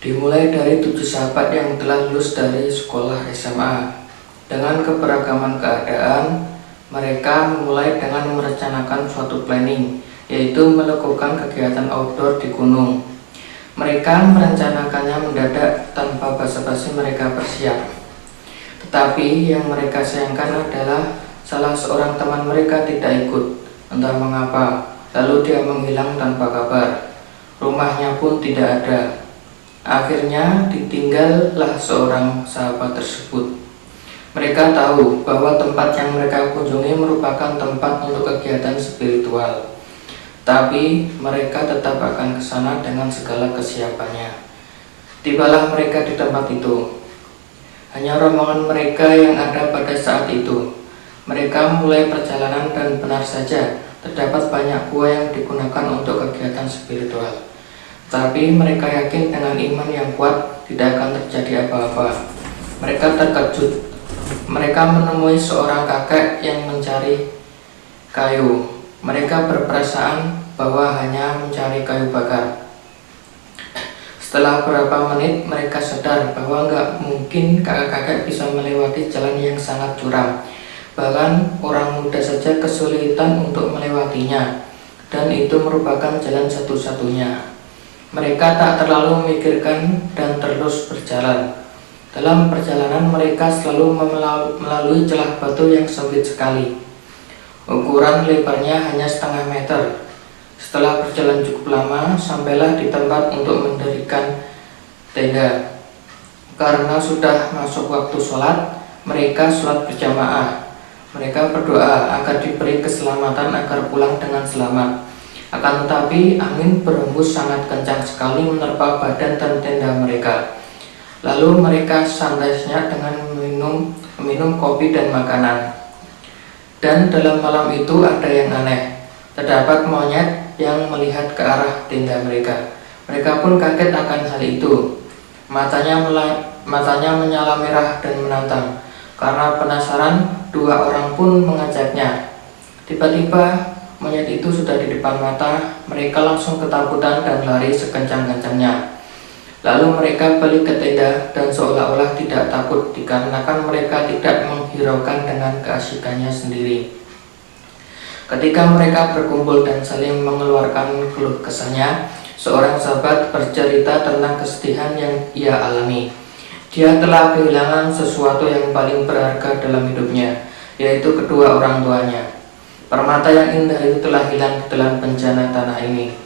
Dimulai dari 7 sahabat yang telah lulus dari sekolah SMA. Dengan keberagaman keadaan, mereka memulai dengan merencanakan suatu planning, yaitu melakukan kegiatan outdoor di gunung. Mereka merencanakannya mendadak tanpa basa-basi mereka bersiap. Tetapi yang mereka sayangkan adalah salah seorang teman mereka tidak ikut, entah mengapa, lalu dia menghilang tanpa kabar. Rumahnya pun tidak ada. Akhirnya ditinggallah seorang sahabat tersebut. Mereka tahu bahwa tempat yang mereka kunjungi merupakan tempat untuk kegiatan spiritual, tapi mereka tetap akan ke sana dengan segala kesiapannya. Tibalah mereka di tempat itu. Hanya rombongan mereka yang ada pada saat itu. Mereka mulai perjalanan dan benar saja terdapat banyak gua yang digunakan untuk kegiatan spiritual. Tapi mereka yakin dengan iman yang kuat tidak akan terjadi apa-apa. Mereka terkejut. Mereka menemui seorang kakek yang mencari kayu. Mereka berperasaan bahwa hanya mencari kayu bakar. Setelah beberapa menit mereka sadar bahwa nggak mungkin kakek-kakek bisa melewati jalan yang sangat curam. Bahkan orang muda saja kesulitan untuk melewatinya. Dan itu merupakan jalan satu-satunya. Mereka tak terlalu memikirkan dan terus berjalan. Dalam perjalanan mereka selalu melalui celah batu yang sempit sekali. Ukuran lebarnya hanya setengah meter. Setelah berjalan cukup lama, sampailah di tempat untuk mendirikan tenda. Karena sudah masuk waktu sholat, mereka sholat berjamaah. Mereka berdoa agar diberi keselamatan agar pulang dengan selamat. Akan tetapi angin berhembus sangat kencang sekali menerpa badan dan tenda mereka. Lalu mereka santai senyap dengan meminum kopi dan makanan. Dan dalam malam itu ada yang aneh. Terdapat monyet yang melihat ke arah tenda mereka. Mereka pun kaget akan hal itu. Matanya menyala merah dan menantang. Karena penasaran, dua orang pun mengajaknya. Tiba-tiba monyet itu sudah di depan mata. Mereka langsung ketakutan dan lari sekencang-kencangnya. Lalu mereka balik ke tenda dan seolah-olah tidak takut dikarenakan mereka tidak menghiraukan dengan keasikannya sendiri. Ketika mereka berkumpul dan saling mengeluarkan keluh kesahnya, seorang sahabat bercerita tentang kesedihan yang ia alami. Dia telah kehilangan sesuatu yang paling berharga dalam hidupnya, yaitu kedua orang tuanya. Permata yang indah itu telah hilang dalam bencana tanah ini.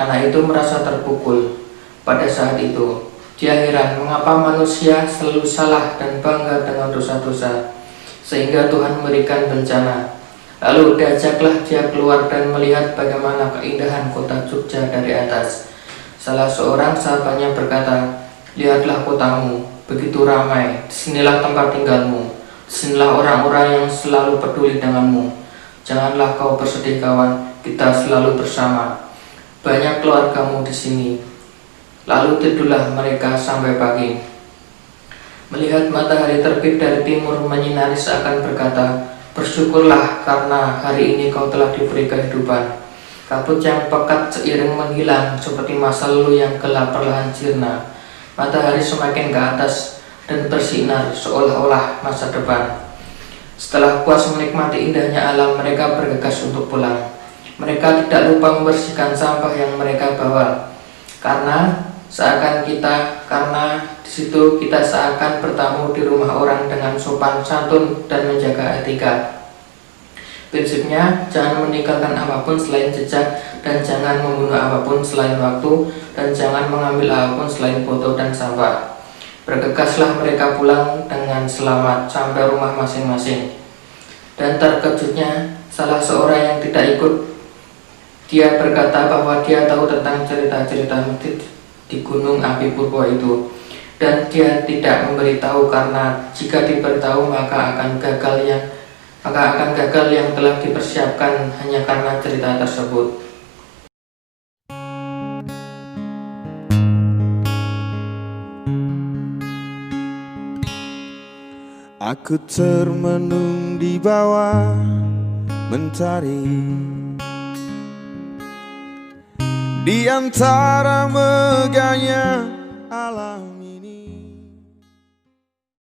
Anak itu merasa terpukul. Pada saat itu, dia heran mengapa manusia selalu salah dan bangga dengan dosa-dosa, sehingga Tuhan memberikan bencana. Lalu diajaklah dia keluar dan melihat bagaimana keindahan kota Jogja dari atas. Salah seorang sahabatnya berkata, "Lihatlah kotamu, begitu ramai, disinilah tempat tinggalmu, disinilah orang-orang yang selalu peduli denganmu. Janganlah kau bersedih kawan, kita selalu bersama. Banyak keluargamu di sini." Lalu tidurlah mereka sampai pagi. Melihat matahari terbit dari timur menyinari seakan berkata, "Bersyukurlah karena hari ini kau telah diberi kehidupan." Kabut yang pekat seiring menghilang seperti masa lalu yang gelap perlahan sirna. Matahari semakin ke atas dan bersinar seolah-olah masa depan. Setelah puas menikmati indahnya alam, mereka bergegas untuk pulang. Mereka tidak lupa membersihkan sampah yang mereka bawa. Karena di situ kita seakan bertamu di rumah orang dengan sopan santun dan menjaga etika. Prinsipnya, jangan meninggalkan apapun selain jejak, dan jangan membunuh apapun selain waktu, dan jangan mengambil apapun selain foto dan sampah. Bergegaslah mereka pulang dengan selamat sampai rumah masing-masing. Dan terkejutnya, salah seorang yang tidak ikut, dia berkata bahwa dia tahu tentang cerita-cerita di Gunung Api Purba itu, dan dia tidak memberitahu karena jika diberitahu maka akan gagal yang telah dipersiapkan hanya karena cerita tersebut. Aku termenung di bawah mentari, di antara megahnya alam